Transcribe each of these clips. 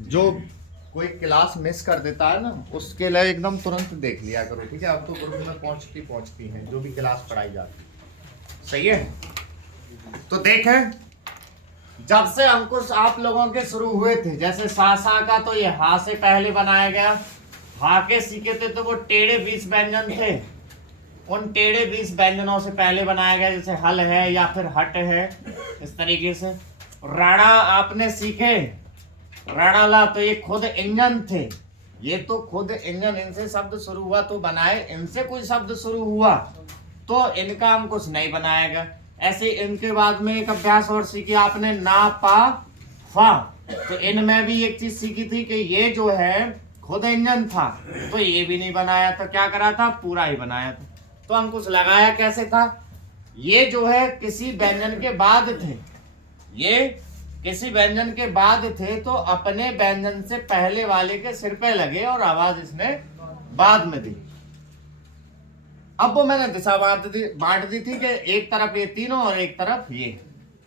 जो कोई class miss कर देता है ना, उसके लिए एकदम तुरंत देख लिया करो, ठीक है। अब तो ग्रुप में पहुंचती हैं जो भी क्लास पढ़ाई जाती है, सही है। तो देखें, जब से अंकुश आप लोगों के शुरू हुए थे, जैसे सा का तो ये हा से पहले बनाया गया, हा के सीखे थे तो वो टेढ़े 20 व्यंजन थे, उन टेढ़े 20 व्यंजनों से पहले बनाया गया, जैसे हल है या फिर हट है, इस तरीके से। राणा आपने सीखे, राणाला तो ये खुद इंजन थे, ये तो खुद इंजन, इनसे शब्द शुरू हुआ तो बनाए, इनसे कोई शब्द शुरू हुआ तो इनका हम कुछ नहीं बनाएगा। ऐसे इनके बाद में एक अभ्यास और सीखी आपने, ना पा फा, तो इनमें भी एक चीज सीखी थी कि ये जो है खुद इंजन था, तो ये भी नहीं बनाया, तो क्या करा था, पूरा ही बनाया था। तो अंकुश लगाया कैसे था, ये जो है किसी व्यंजन के बाद थे, ये किसी व्यंजन के बाद थे, तो अपने व्यंजन से पहले वाले के सिर पे लगे और आवाज इसने बाद में दी। अब वो मैंने दिशा बांट दी थी कि एक तरफ ये तीनों और एक तरफ ये,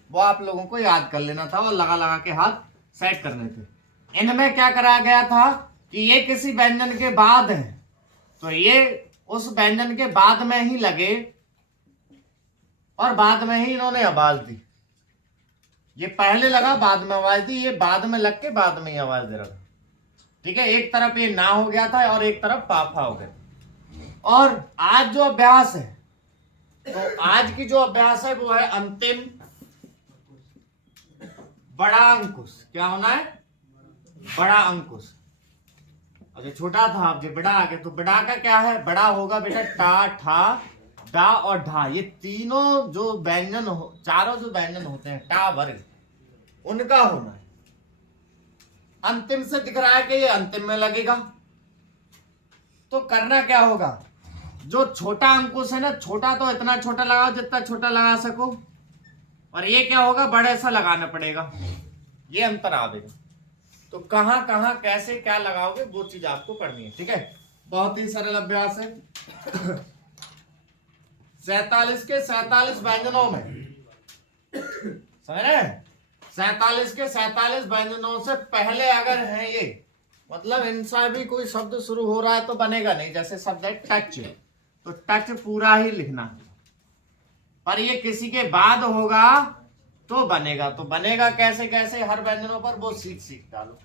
वो आप लोगों को याद कर लेना था और लगा लगा के हाथ सेट करने थे। इनमें क्या कराया गया था कि ये किसी व्यंजन के बाद है, तो ये उस व्यंजन के बाद में ही लगे और बाद में ही इन्होंने आवाज दी। ये पहले लगा बाद में आवाज दी, ये बाद में लग के बाद में ही आवाज दे रहा था, ठीक है। एक तरफ ये ना हो गया था और एक तरफ पाफा हो गया। और आज जो अभ्यास है, तो आज की जो अभ्यास है वो है अंतिम बड़ा अंकुश। क्या होना है, बड़ा अंकुश। अब ये छोटा था, अब ये बड़ा आ गया, तो बड़ा का क्या है, बड़ा होगा बेटा टा ठा डा और ढा, ये तीनों जो व्यंजन हो, चारों जो व्यंजन होते हैं टा वर्ग, उनका होना है। अंतिम से दिख रहा है कि ये अंतिम में लगेगा, तो करना क्या होगा, जो छोटा अंकुश है ना, छोटा तो इतना छोटा लगाओ जितना छोटा लगा सको, और ये क्या होगा, बड़े सा लगाना पड़ेगा, ये अंतर आवेगा। तो कहां कहां कैसे क्या लगाओगे वो चीज आपको पढ़नी है, ठीक है। बहुत ही सरल अभ्यास है। 47 के 47 व्यंजनों में, समझ रहे हैं, 47 के 47 व्यंजनों से पहले अगर है ये, मतलब इनसे भी कोई शब्द शुरू हो रहा है तो बनेगा नहीं। जैसे शब्द है टच, तो टच पूरा ही लिखना, पर ये किसी के बाद होगा तो बनेगा। तो बनेगा कैसे कैसे, हर व्यंजनों पर वो सीख डालो।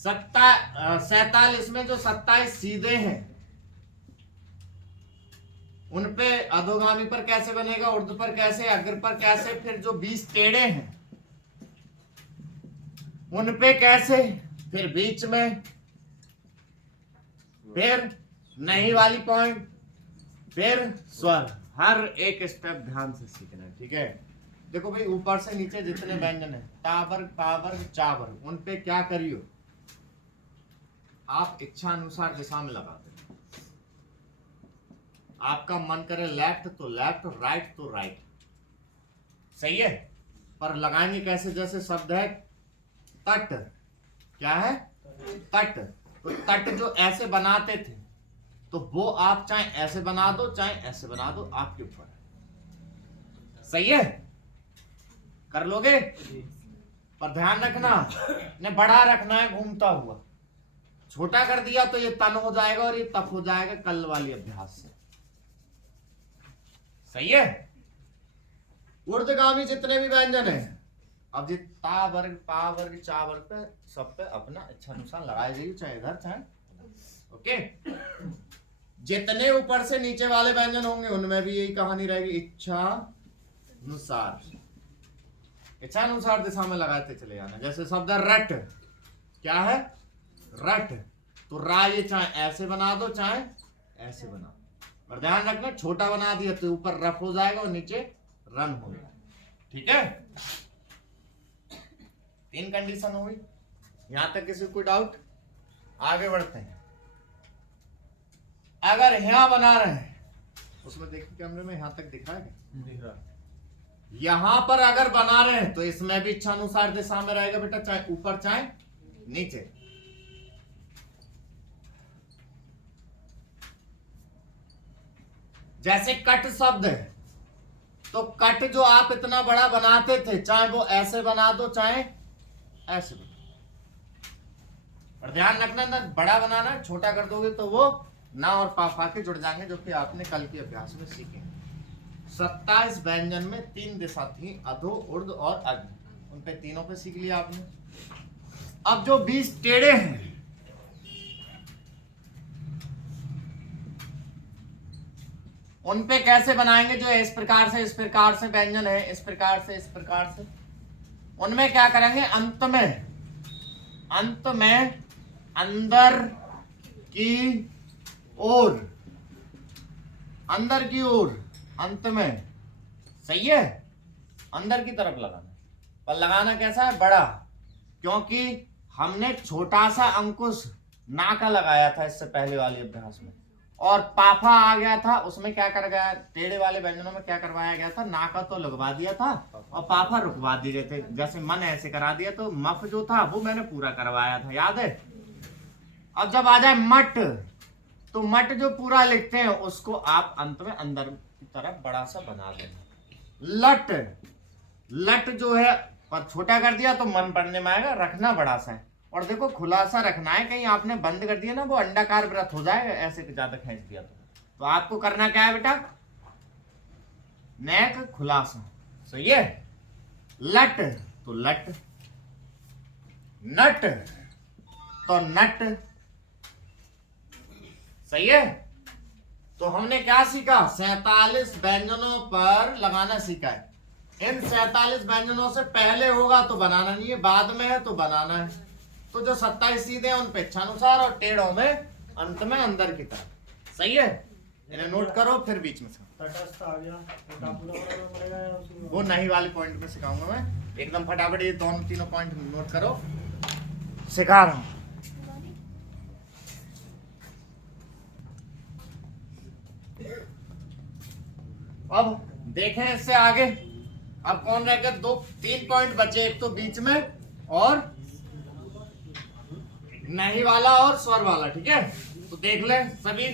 47 में जो 27 सीधे हैं, उनपे अधोगामी पर कैसे बनेगा, ऊर्ध्व पर कैसे, अग्र पर कैसे, फिर जो 20 टेढ़े हैं उनपे कैसे, फिर बीच में, फिर नहीं वाली पॉइंट, फिर स्वर, हर एक स्टेप ध्यान से सीखना है, ठीक है। देखो भाई, ऊपर से नीचे जितने व्यंजन है, टावर्ग पावर्ग चावर्ग, उनपे क्या करियो, आप इच्छा अनुसार दिशा में लगाते हैं। आपका मन करे लेफ्ट तो लेफ्ट, राइट तो राइट, सही है। पर लगाएंगे कैसे, जैसे शब्द है तट, क्या है, तट, तो तट जो ऐसे बनाते थे, तो वो आप चाहे ऐसे बना दो चाहे ऐसे बना दो, आपके ऊपर है, सही है, कर लोगे। पर ध्यान रखना, ने बड़ा रखना है घूमता हुआ, छोटा कर दिया तो ये तन हो जाएगा और ये तप हो जाएगा कल वाली अभ्यास से, सही है। ऊर्ध्वगामी जितने भी व्यंजन है, अब ये ता वर्ग पा वर्ग चा वर्ग पे सब पे अपना इच्छा अनुसार लगाए जाइए, चाहे इधर चाहे, ओके। जितने ऊपर से नीचे वाले व्यंजन होंगे उनमें भी यही कहानी रहेगी, इच्छा अनुसार, इच्छा अनुसार दिशा में लगाते चले जाना। जैसे शब्द रट, क्या है, रट, तो रा ये चाहे ऐसे बना दो चाहे ऐसे बना दो, पर ध्यान रखना छोटा बना दिया तो ऊपर रफ हो जाएगा और नीचे रन हो जाएगा, ठीक है। 3 कंडीशन हो गई। यहां तक किसी कोई डाउट, आगे बढ़ते हैं। अगर यहां बना रहे हैं, उसमें देखिए कैमरे में, यहां तक दिखा है, दिख रहा, यहां पर अगर बना रहे हैं तो इसमें भी इच्छा अनुसार दिशा में रहेगा बेटा, चाहे ऊपर चाहे नीचे। जैसे कट शब्द है, तो कट जो आप इतना बड़ा बनाते थे, चाहे वो ऐसे बना दो चाहे ऐसे बना, और ध्यान रखना ना, बड़ा बनाना, छोटा कर दोगे तो वो ना और पा के जुड़ जाएंगे, जो कि आपने कल के अभ्यास में सीखे। 27 व्यंजन में 3 दिशा थी, अधो, ऊर्ध्व और अग्नि, उन पे तीनों पे सीख लिया आपने। अब जो 20 टेढ़े हैं, उन पे कैसे बनाएंगे? जो इस प्रकार से व्यंजन है, इस प्रकार से, उनमें क्या करेंगे? अंत में अंदर की ओर, अंत में, सही है, अंदर की तरफ लगाना। पर लगाना कैसा है? बड़ा, क्योंकि हमने छोटा सा अंकुश ना का लगाया था इससे पहले वाले अभ्यास में, और पाफा आ गया था, उसमें क्या कर गया? टेढ़े वाले व्यंजनों में क्या करवाया गया था? ना का तो लगवा दिया था और पाफा रुकवा दिए थे, जैसे मन ऐसे करा दिया, तो मफ जो था वो मैंने पूरा करवाया था, याद है? अब जब आ जाए मट, तो मट जो पूरा लिखते हैं उसको आप अंत में अंदर की तरफ बड़ा सा बना देना। लट जो है पर छोटा कर दिया तो मन पढ़ने में आएगा, रखना बड़ा सा है। और देखो खुलासा रखना है, कहीं आपने बंद कर दिया ना वो अंडाकार व्रत हो जाएगा, ऐसे ज्यादा खींच दिया तो आपको करना क्या है बेटा? नेक खुलासा, सही है। लट तो लट, नट तो नट, सही है। तो हमने क्या सीखा? 47 व्यंजनों पर लगाना सीखा है। इन 47 व्यंजनों से पहले होगा तो बनाना नहीं है, बाद में है तो बनाना है। तो जो 27 सीधे हैं उन पे इच्छानुसार, और टेढ़ों में अंत में अंदर की तरफ, सही है। इन्हें नोट करो, फिर बीच में वो नहीं वाले पॉइंट में सिखाऊंगा मैं, एकदम फटाफट ये दोनों तीनों पॉइंट नोट करो, सिखा रहा हूं। अब देखें इससे आगे, अब कौन रह गया? 3 पॉइंट बचे, एक तो बीच में और नहीं वाला और स्वर वाला, ठीक है। तो देख ले सभी,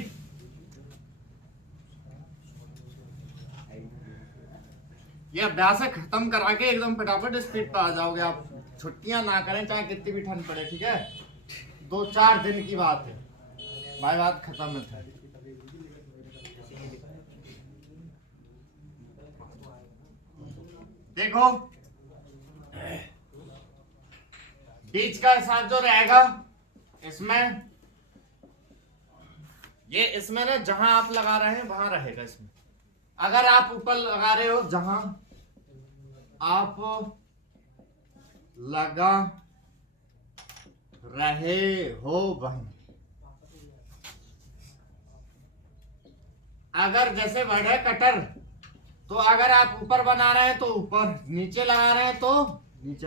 ये अभ्यास है, खत्म करा के एकदम फटाफट स्पीड पे आ जाओगे आप। छुट्टियां ना करें चाहे कितनी भी ठंड पड़े, ठीक है। 2-4 दिन की बात है भाई, बात खत्म है। देखो बीच का साथ जो रहेगा इसमें, ये इसमें ना जहां आप लगा रहे हैं वहां रहेगा। इसमें अगर आप ऊपर लगा रहे हो, जहां आप लगा रहे हो वहीं, अगर जैसे वर्ड है कटर, तो अगर आप ऊपर बना रहे हैं तो ऊपर, नीचे लगा रहे हैं तो नीचे।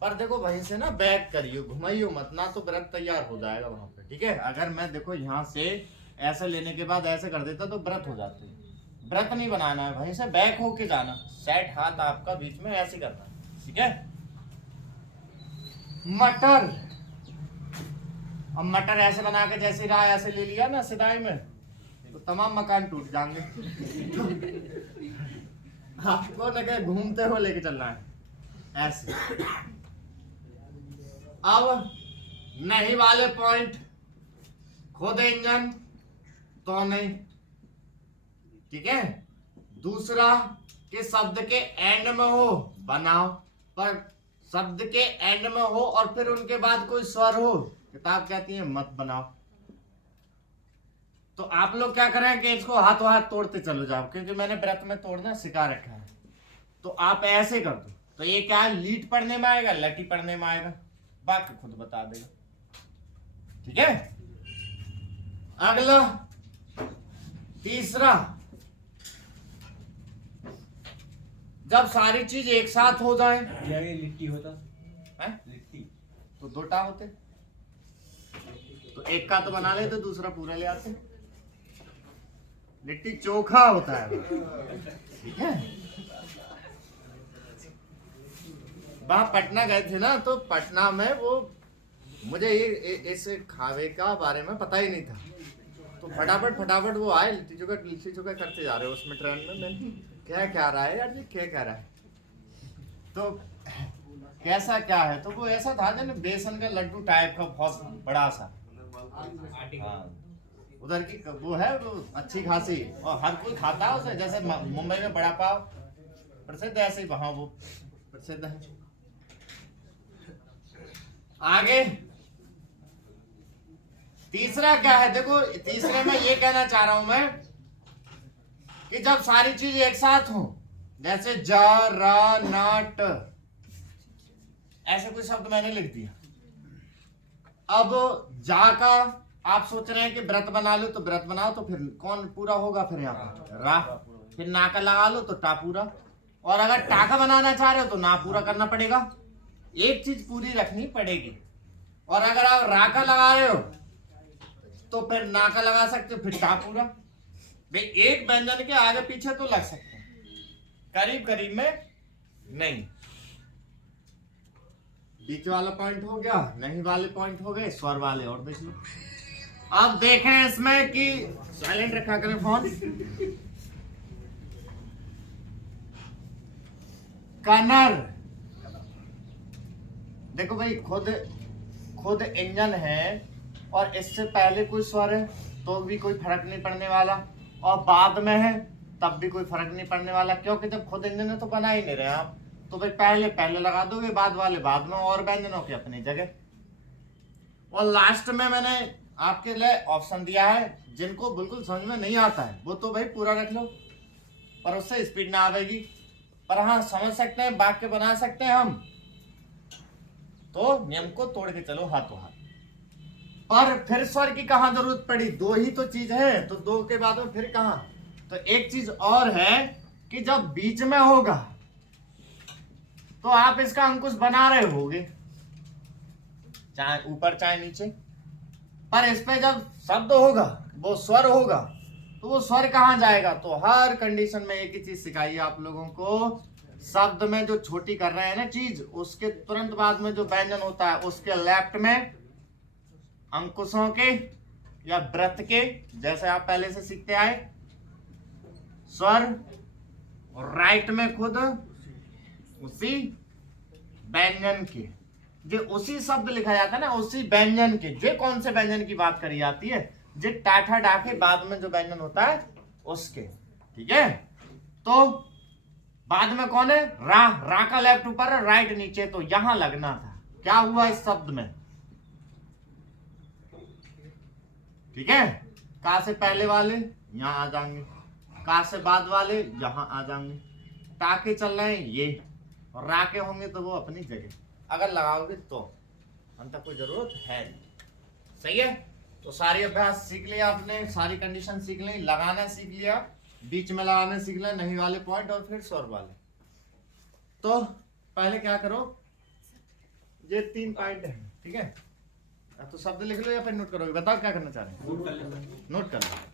पर देखो वहीं से ना बैक करियो, घुमाइयो मत ना, तो व्रत तैयार हो जाएगा वहां पे, ठीक है। अगर मैं देखो यहां से ऐसे लेने के बाद ऐसे कर देता तो व्रत हो जाते। व्रत नहीं बनाना है, वहीं से बैक होके जाना, सेट हाथ आपका बीच में ऐसे करना, ठीक है। मटर, अब मटर ऐसे बना के जैसे रहा ऐसे ले लिया ना सिदाई में, तो तमाम मकान टूट जाएंगे। आपको लगे घूमते हुए लेके चलना है ऐसे। अब नहीं वाले पॉइंट, खुद इंजन तो नहीं, ठीक है। दूसरा कि शब्द के एंड में हो बनाओ, पर शब्द के एंड में हो और फिर उनके बाद कोई स्वर हो, किताब कहती है मत बनाओ। तो आप लोग क्या करें कि इसको हाथों हाथ तोड़ते चलो जाओ, क्योंकि मैंने व्रत में तोड़ना सिखा रखा है। तो आप ऐसे कर दो, तो ये क्या है? लीट पढ़ने में आएगा, लटी पढ़ने में आएगा, बाकी खुद बता देगा, ठीक है। अगला तीसरा, जब सारी चीज एक साथ हो जाए, लिट्टी होता है लिट्टी, तो 2टा होते, तो एक का तो बना लेते, दूसरा पूरा ले आते। लिट्टी चोखा होता है, ठीक है। वहां पटना गए थे ना, तो पटना में वो मुझे ये इस खावे का बारे में पता ही नहीं था, तो फटाफट वो आए, लिट्टी चोखा करते जा रहे हो उसमें ट्रेन में। मैं क्या रहा है यार, ये क्या कह रहा है। तो कैसा क्या है, तो वो ऐसा था जैसे बेसन का लड्डू टाइप का, बहुत बड़ा सा। हाँ, उधर की वो है वो अच्छी खासी, और हर कोई खाता है उसे। जैसे मुंबई में बड़ा पाव प्रसिद्ध है, ऐसे ही वहां वो प्रसिद्ध है। आगे तीसरा क्या है, देखो तीसरे में ये कहना चाह रहा हूं मैं कि जब सारी चीज एक साथ हो, जैसे जा रा ना ट, ऐसे कोई शब्द मैंने लिख दिया। अब जा का आप सोच रहे हैं कि व्रत बना लो, तो व्रत बनाओ, तो फिर कौन पूरा होगा, फिर यहाँ पर रा, फिर ना का लगा लो तो टा पूरा, और अगर टाका बनाना चाह रहे हो तो ना पूरा करना पड़ेगा, एक चीज पूरी रखनी पड़ेगी। और अगर आप रा का लगा रहे हो तो फिर ना का लगा सकते हो, फिर टा पूरा। भाई एक व्यंजन के आगे पीछे तो लग सकते हैं, करीब करीब में नहीं। बीच वाला पॉइंट हो गया, नहीं वाले पॉइंट हो गए, स्वर वाले और देख लो। अब देखें इसमें कि साइलेंट रखा करें फोन। कनर, देखो भाई खुद इंजन है, और इससे पहले कोई स्वर है तो भी कोई फर्क नहीं पड़ने वाला, और बाद में है तब भी कोई फर्क नहीं पड़ने वाला, क्योंकि जब खुद इंजन है तो बना ही नहीं रहे आप, तो भाई पहले लगा दोगे, बाद वाले बाद में, और व्यंजनों की अपनी जगह। और लास्ट में मैंने आपके लिए ऑप्शन दिया है, जिनको बिल्कुल समझ में नहीं आता है वो तो भाई पूरा रख लो, पर उससे स्पीड ना आएगी, पर हाँ समझ सकते हैं, वाक्य बना सकते हैं हम, तो नियम को तोड़ के चलो हाथों हाथ। पर फिर स्वर की कहां जरूरत पड़ी, दो ही तो चीज है, तो दो के बाद में फिर कहां, तो एक चीज और है कि जब बीच में होगा तो आप इसका अंकुश बना रहे होगे, चाहे ऊपर चाहे नीचे, पर इस पे जब शब्द होगा, वो स्वर होगा, तो वो स्वर कहां जाएगा, तो हर कंडीशन में एक ही चीज सिखाई आप लोगों को, शब्द में जो छोटी कर रहे हैं ना चीज, उसके तुरंत बाद में जो व्यंजन होता है उसके लेफ्ट में अंकुशों के या व्रत के, जैसे आप पहले से सीखते आए, स्वर, और राइट में खुद उसी व्यंजन के, जो उसी शब्द लिखा जाता है ना, उसी व्यंजन के, जो कौन से व्यंजन की बात करी जाती है, जो टाठा डा के बाद में जो व्यंजन होता है उसके, ठीक है। तो बाद में कौन है, रा का लेफ्ट ऊपर है, राइट नीचे, तो यहां लगना था, क्या हुआ इस शब्द में, ठीक है। का से पहले वाले यहां आ जाएंगे, का से बाद वाले यहां आ जाएंगे, टाके चल रहे हैं ये, और रा के होंगे तो वो अपनी जगह, अगर लगाओगे तो, अंत कोई जरूरत है नहीं, सही है। तो सारी अभ्यास सीख लिया आपने, सारी कंडीशन सीख ली, लगाना सीख लिया, बीच में लगाना सीख लिया, नहीं वाले पॉइंट, और फिर स्वर वाले। तो पहले क्या करो, ये 3 पॉइंट है, ठीक है, तो शब्द लिख लो या फिर नोट करोगे, बताओ क्या करना चाह रहे हैं, नोट कर लो।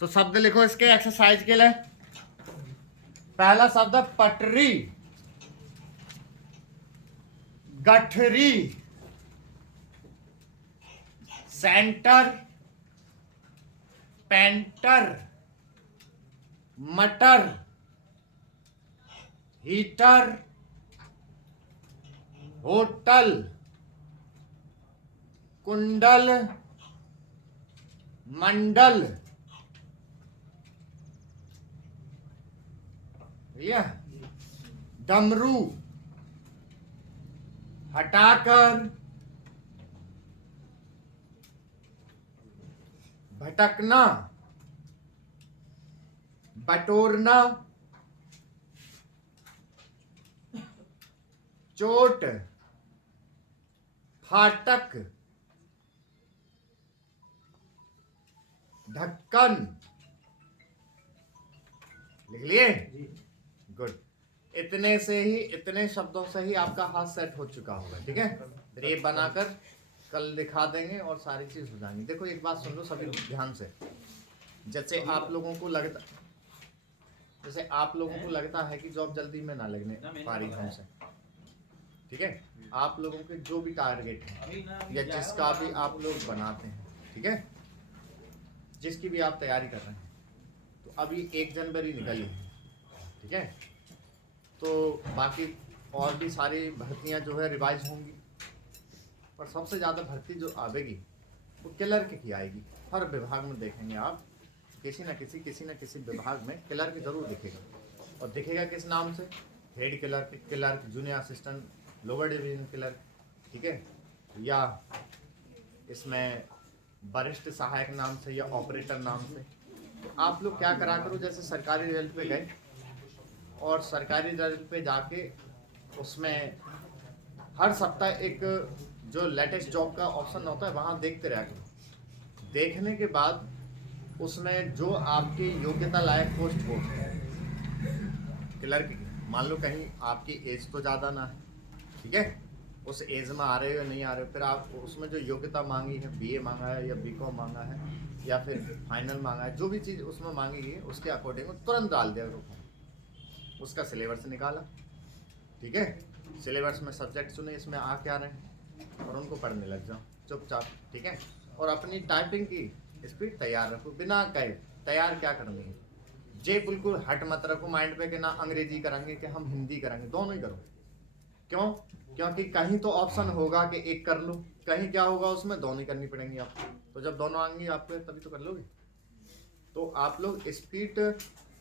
तो शब्द लिखो इसके एक्सरसाइज के लिए। पहला शब्द है पटरी, गठरी, सेंटर, पेंटर, मटर, हीटर, होटल, कुंडल, मंडल, डमरू, हटाकर, भटकना, बटोरना, चोट, फाटक, ढक्कन, लिख लिए, गुड। इतने से ही, इतने शब्दों से ही आपका हाथ सेट हो चुका होगा, ठीक है। फिर ये बनाकर कल दिखा देंगे और सारी चीज हो जाएंगी। देखो एक बात सुन लो सभी ध्यान से, जैसे आप लोगों को लगता है कि जॉब जल्दी में ना लगने पारी हमसे, ठीक है, आप लोगों के जो भी टारगेट है या जिसका भी आप लोग बनाते हैं, ठीक है, जिसकी भी आप तैयारी कर रहे हैं। तो अभी 1 जनवरी निकली है, ठीक है। तो बाकी और भी सारी भर्तियां जो है रिवाइज होंगी, पर सबसे ज़्यादा भर्ती जो आवेगी वो क्लर्क की आएगी। हर विभाग में देखेंगे आप, किसी न किसी विभाग में क्लर्क जरूर दिखेगा। और दिखेगा किस नाम से? Head clerk, clerk, junior assistant, lower division clerk, ठीक है, या इसमें वरिष्ठ सहायक नाम से या ऑपरेटर नाम से। तो आप लोग क्या करा करो, जैसे सरकारी रिजल्ट पे गए और सरकारी रिजल्ट पे जाके उसमें हर सप्ताह एक जो लेटेस्ट जॉब का ऑप्शन होता है वहाँ देखते रहा करो। देखने के बाद उसमें जो आपकी योग्यता लायक पोस्ट हो क्लर्क की, मान लो कहीं आपकी एज तो ज़्यादा ना है, ठीक है, उस एज में आ रहे हो या नहीं आ रहे हो, फिर आप उसमें जो योग्यता मांगी है, बीए मांगा है या बीकॉम मांगा है या फिर फाइनल मांगा है, जो भी चीज़ उसमें मांगी गई है उसके अकॉर्डिंग तुरंत डाल दिया करो। उसका सिलेबस निकाला, ठीक है, सिलेबस में सब्जेक्ट चुने इसमें आ क्या रहे हैं और उनको पढ़ने लग जाओ चुपचाप, ठीक है। और अपनी टाइपिंग की स्पीड तैयार रखो, बिना कहे तैयार क्या करनी है, जे बिल्कुल हट मत रखो माइंड पे कि ना अंग्रेजी करेंगे कि हम हिंदी करेंगे, दोनों ही करो। क्यों? क्योंकि कहीं तो ऑप्शन होगा कि एक कर लो, कहीं क्या होगा उसमें दोनों ही करनी पड़ेंगी आपको। तो जब दोनों आएंगी आपको तभी तो कर लोगे। तो आप लोग स्पीड,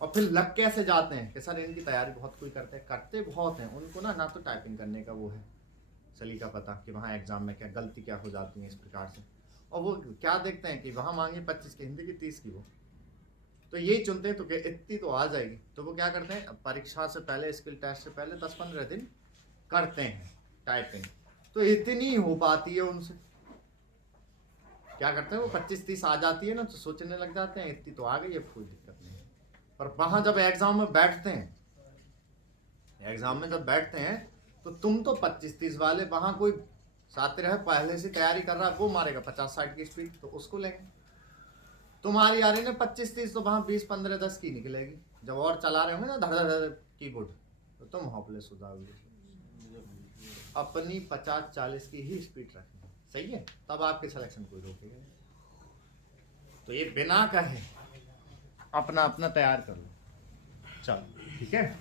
और फिर लग कैसे जाते हैं कि सर इनकी तैयारी बहुत कोई करते बहुत हैं, उनको ना तो टाइपिंग करने का वो है सलीका पता कि वहाँ एग्जाम में क्या गलती क्या हो जाती है इस प्रकार से, और वो क्या देखते हैं कि वहाँ मांगे 25 की हिंदी की 30 की, वो तो यही चुनते हैं तो कि इतनी तो आ जाएगी। तो वो क्या करते हैं, परीक्षा से पहले, स्किल टेस्ट से पहले 10-15 दिन करते हैं टाइपिंग, तो इतनी हो पाती है उनसे। क्या करते हैं वो 25-30 आ जाती है ना, तो सोचने लग जाते हैं इतनी तो आ गई, अब कोई दिक्कत नहीं। पर वहां जब एग्जाम में बैठते हैं, तो तुम तो 25-30 वाले, वहां कोई छात्र है पहले से तैयारी कर रहा है, वो मारेगा 50-60 की स्पीड, तो उसको लेंगे। तुम्हारी आ रही ना 25-30, तो वहां 20-15-10 की निकलेगी। जब और चला रहे होंगे ना धड़ धड़ कीबोर्ड, तो तुम होपलेस हो जाओगे। अपनी 50-40 की ही स्पीड रखें, सही है, तब आपके सिलेक्शन कोई रोकेगा। तो ये बिना कहे अपना अपना तैयार कर लो, चलो ठीक है।